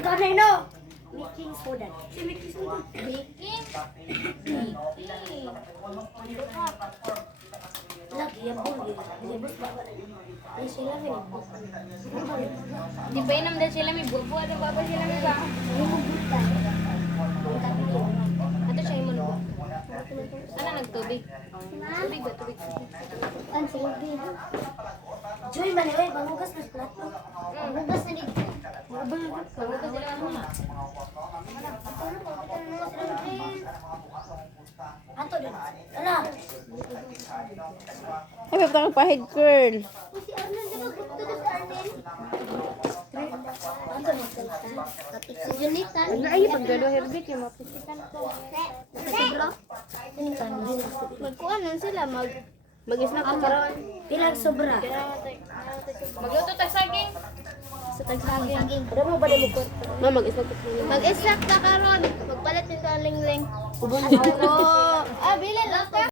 Ganay no. Making soda. Si making soda. Baking. Lagi yang burger. Libos ba? Ay sila may libos. Di ba inam dahil sila may buwa at baba sila may ba? Ato siya yung manubo. Ano nagtubig? Tubig ba? Tubig. Ang silbi. Joy maniway bangugas mas plato. Bangugas na dito. Bangugas sila ano? Ato din. Ala. Ay, may patang pa-head curl. Si Arnel di ba gusto na si Arnel? Ato na salita. Kapit si Junita. Ay, pagdalo herbit yung mapisikan ko. Sobra. Magkuhan nun sila, mag-isnak ko karon. Pilang sobra. Magluto tag saging. Sa tagsaging. Ano mo ba mo ko? Mag-isnak ko. Mag-isnak ka karon. Magpalit din ka lingling. Ubon. Ah, bilin lang ka.